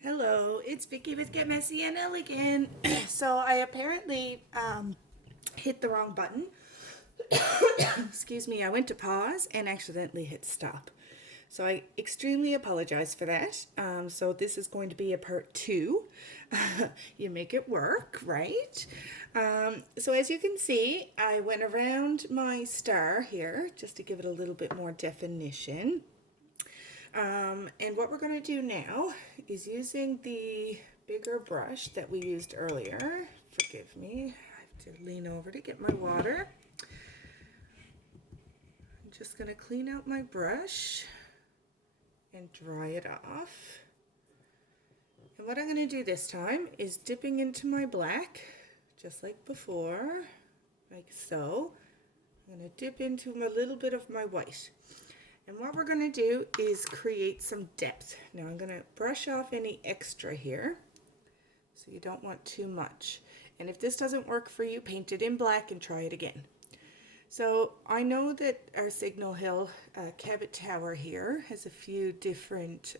Hello, it's Vicky with Get Messy and Elegant. So I apparently hit the wrong button. Excuse me, I went to pause and accidentally hit stop. So I extremely apologize for that. So this is going to be a part two. You make it work, right? So as you can see, I went around my star here just to give it a little bit more definition. And what we're going to do now is using the bigger brush that we used earlier. Forgive me, I have to lean over to get my water. I'm just going to clean out my brush and dry it off. And what I'm going to do this time is dipping into my black, just like before, like so. I'm going to dip into a little bit of my white. And what we're going to do is create some depth. Now I'm going to brush off any extra here, so you don't want too much. And if this doesn't work for you, paint it in black and try it again. So I know that our Signal Hill Cabot Tower here has a few different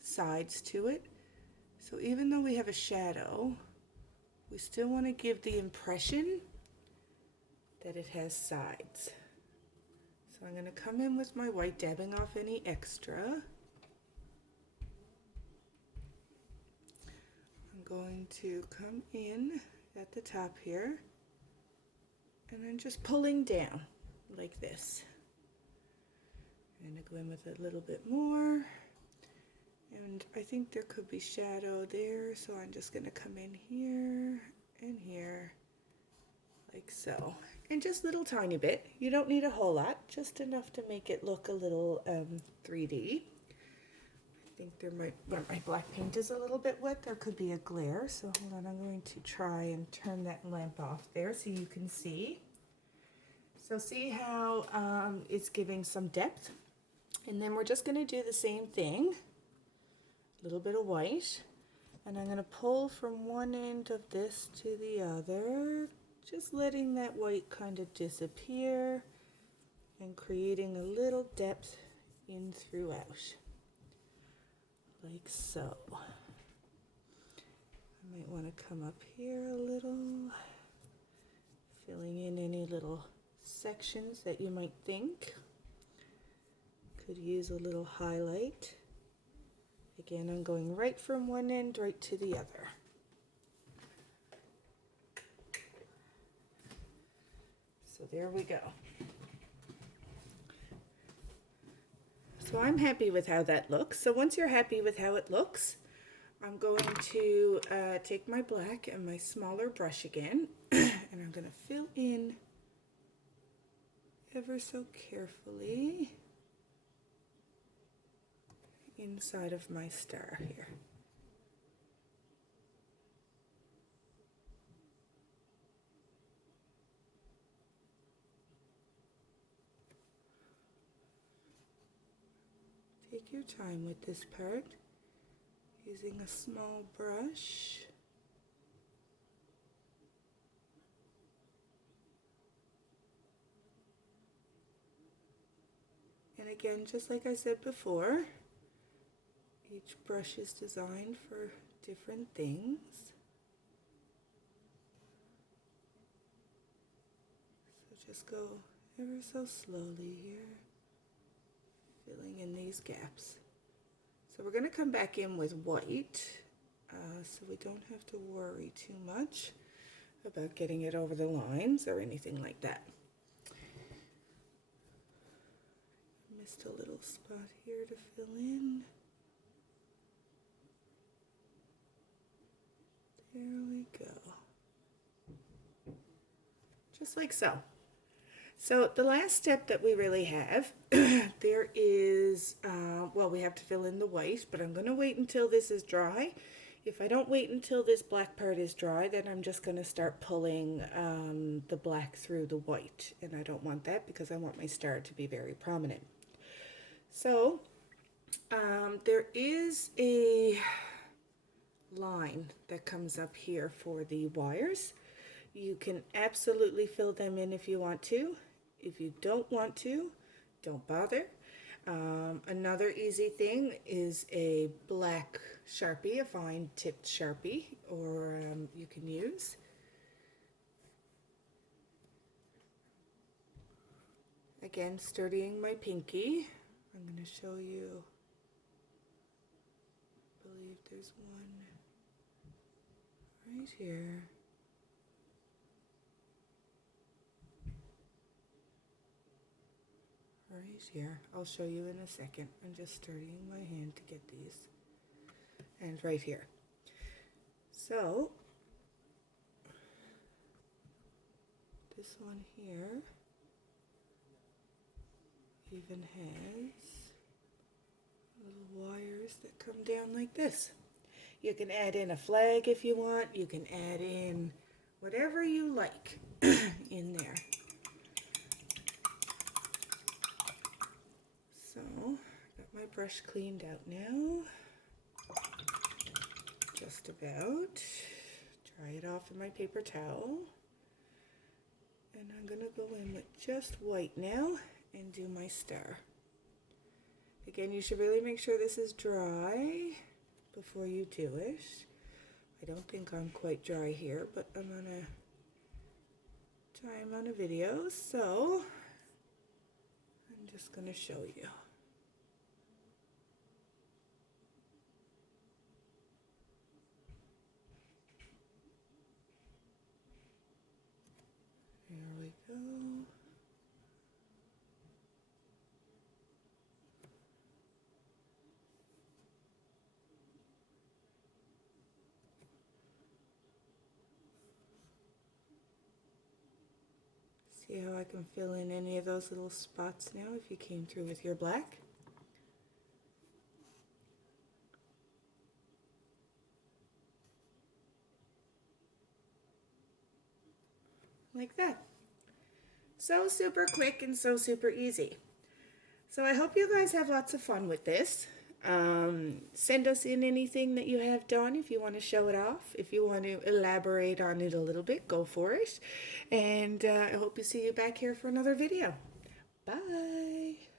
sides to it. So even though we have a shadow, we still want to give the impression that it has sides. So I'm going to come in with my white, dabbing off any extra. I'm going to come in at the top here, and I'm just pulling down like this. I'm going to go in with a little bit more, and I think there could be shadow there, so I'm just going to come in here and here, like so. And just little tiny bit. You don't need a whole lot, just enough to make it look a little 3D. I think there might, but my black paint is a little bit wet. There could be a glare, so hold on. I'm going to try and turn that lamp off there so you can see. So see how it's giving some depth? And then we're just going to do the same thing. A little bit of white. And I'm going to pull from one end of this to the other, just letting that white kind of disappear and creating a little depth in throughout, like so. I might want to come up here a little, filling in any little sections that you might think could use a little highlight. Again, I'm going right from one end right to the other. So there we go. So I'm happy with how that looks. So once you're happy with how it looks, I'm going to take my black and my smaller brush again, and I'm going to fill in ever so carefully inside of my star here. Take your time with this part, using a small brush. And again, just like I said before, each brush is designed for different things. So just go ever so slowly here, filling in these gaps. So we're going to come back in with white, so we don't have to worry too much about getting it over the lines or anything like that. Missed a little spot here to fill in. There we go. Just like so. So the last step that we really have, there is, well, we have to fill in the white, but I'm going to wait until this is dry. If I don't wait until this black part is dry, then I'm just going to start pulling the black through the white. And I don't want that because I want my star to be very prominent. So there is a line that comes up here for the wires. You can absolutely fill them in if you want to. If you don't want to, don't bother. Another easy thing is a black Sharpie, a fine tipped Sharpie, or you can use. Again, studying my pinky. I'm going to show you, I believe there's one right here. Right here. I'll show you in a second. I'm just studying my hand to get these. And right here. So, this one here even has little wires that come down like this. You can add in a flag if you want. You can add in whatever you like in there. So, got my brush cleaned out now. Just about. Dry it off in my paper towel. And I'm going to go in with just white now and do my star. Again, you should really make sure this is dry before you do it. I don't think I'm quite dry here, but I'm going to try them on a video, so I'm just going to show you. There we go. See how I can fill in any of those little spots now if you came through with your black? Like that. So super quick and so super easy. So I hope you guys have lots of fun with this. Send us in anything that you have done if you want to show it off. If you want to elaborate on it a little bit, go for it. And I hope to see you back here for another video. Bye.